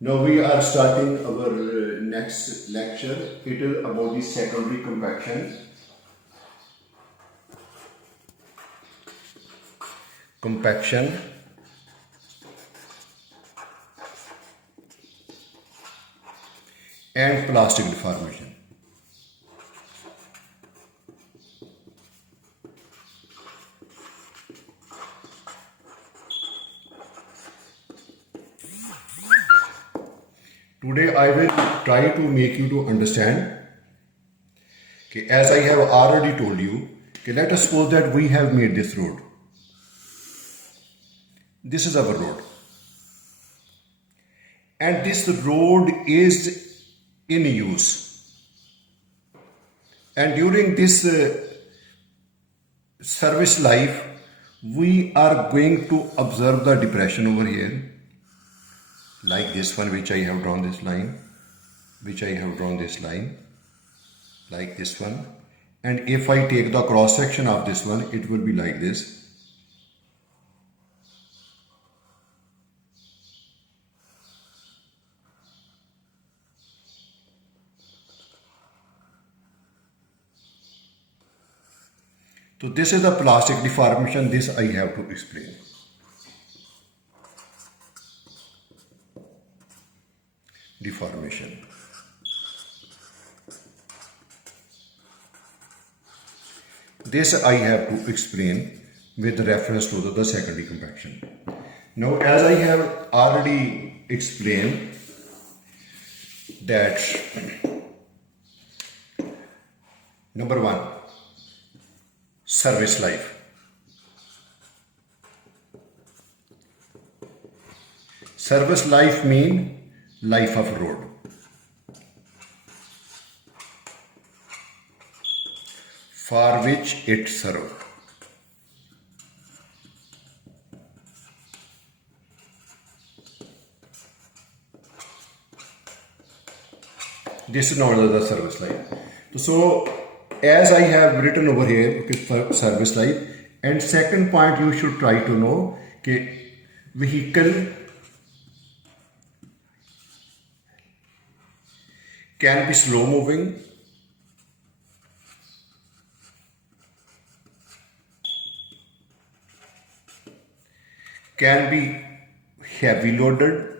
Now we are starting our next lecture. It is about the secondary compaction. Compaction and plastic deformation. Today I will try to make you to understand, as I have already told you, let us suppose that we have made this road. This is our road. And this road is in use. And during this service life, we are going to observe the depression over here. Like this one, which I have drawn this line, like this one. And if I take the cross section of this one, it will be like this. So this is the plastic deformation. This I have to explain. Deformation. This I have to explain with reference to the secondary compaction. Now, as I have already explained that number one, service life. Service life means life of road. For which it served. This is known as the service life. So, as I have written over here, service life, and second point you should try to know, vehicle can be slow moving, can be heavy loaded,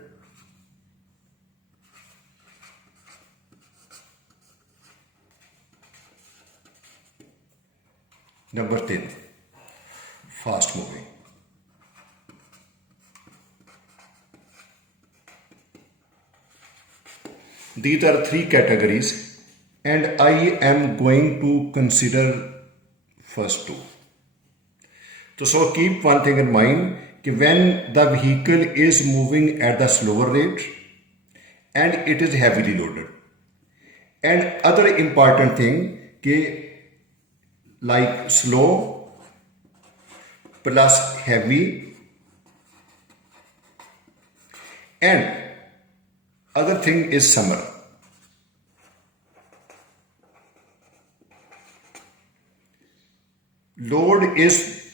number 10, fast moving. These are three categories, and I am going to consider first two. So keep one thing in mind, when the vehicle is moving at the slower rate and it is heavily loaded. And other important thing, like slow plus heavy, and other thing is summer. Load is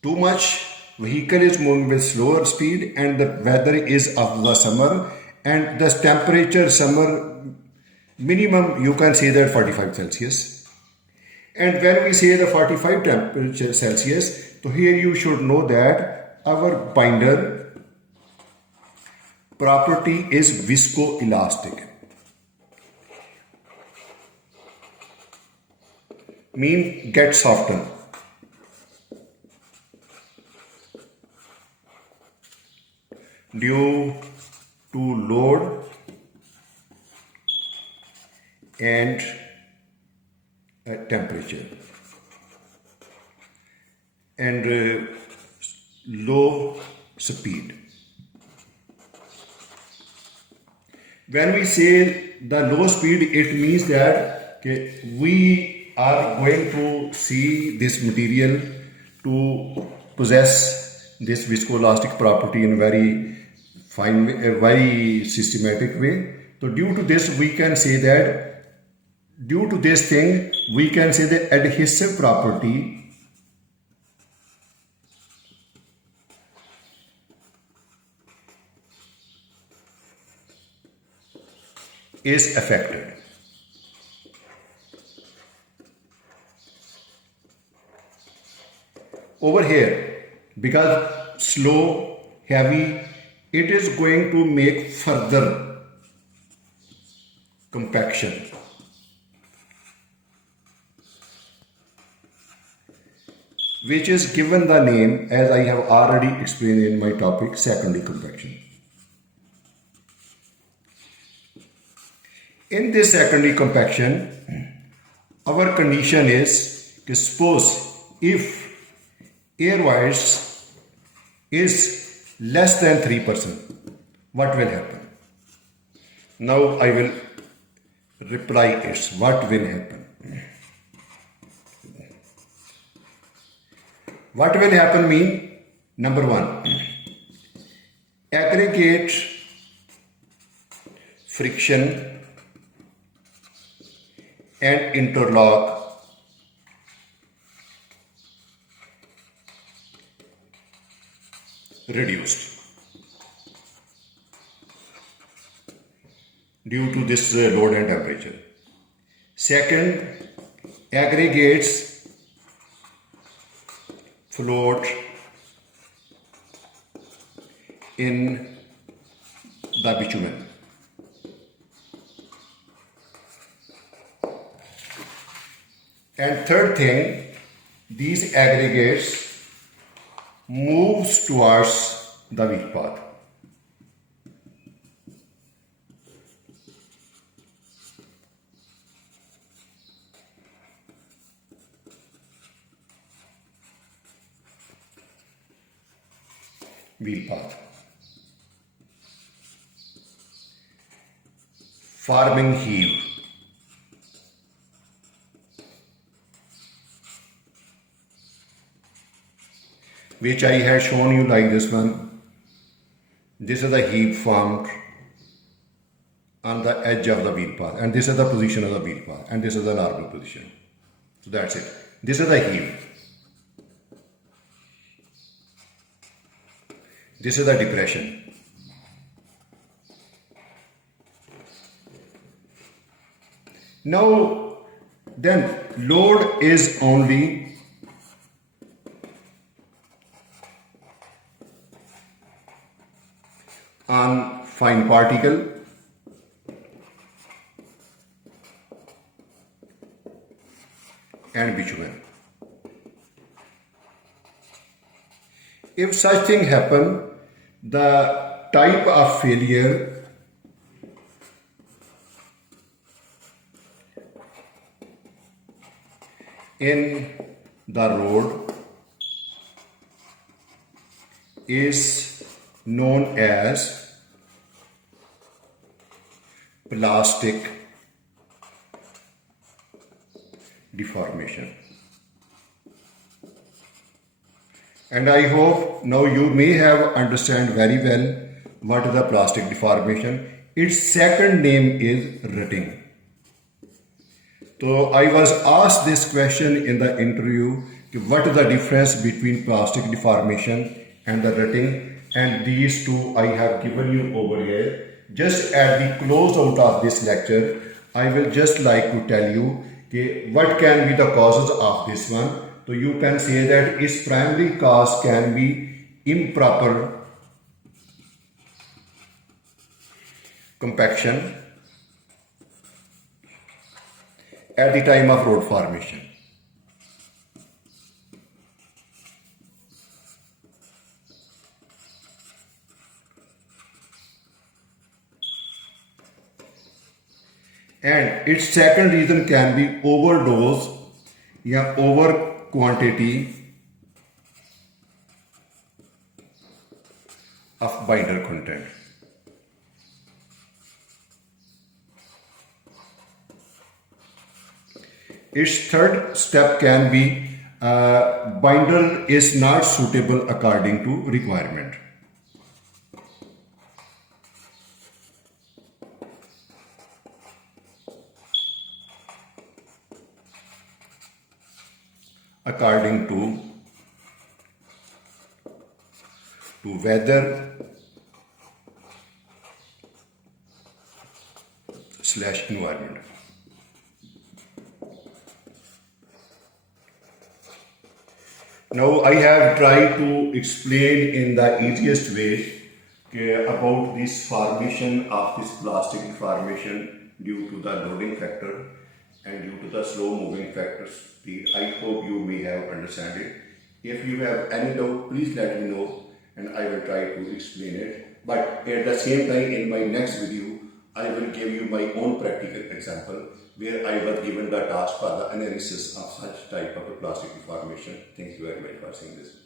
too much, vehicle is moving with slower speed, and the weather is of the summer, and the temperature summer minimum you can say that 45 Celsius. And when we say the 45 temperature Celsius, so here you should know that our binder property is viscoelastic. Mean get softened. Due to load and temperature and low speed. When we say the low speed, it means that we are going to see this material to possess this viscoelastic property in very fine, very systematic way. So due to this, we can say that due to this thing, we can say the adhesive property is affected. Over here, because slow, heavy, it is going to make further compaction. Which is given the name, as I have already explained in my topic, secondary compaction. In this secondary compaction, our condition is, suppose if air voids is less than 3%, what will happen? Now I will reply it. What will happen? What will happen mean, number one, aggregate friction and interlock reduced due to this load and temperature. Second, aggregates float in the bitumen. And third thing, these aggregates moves towards the wheel path. Wheel path. Forming heave. Which I have shown you like this one. This is the heave formed on the edge of the wheel path, and this is the position of the wheel path, and this is the normal position. So that's it. This is the heave. This is the depression. Now, then load is only on fine particle and bitumen. If such thing happen, the type of failure in the road is known as plastic deformation. And I hope now you may have understand very well what is the plastic deformation. Its second name is rutting. So I was asked this question in the interview, what is the difference between plastic deformation and the rutting, and these two I have given you over here. Just at the close out of this lecture, I will just like to tell you what can be the causes of this one. So you can say that its primary cause can be improper compaction at the time of road formation. And its second reason can be overdose or over quantity of binder content. Its third step can be binder is not suitable according to requirement. According to weather, slash environment. Now I have tried to explain in the easiest way about this formation of this plastic deformation due to the loading factor and due to the slow moving factor speed. I hope you may have understand it. If you have any doubt, please let me know and I will try to explain it. But at the same time, in my next video, I will give you my own practical example where I was given the task for the analysis of such type of a plastic deformation. Thank you very much for seeing this.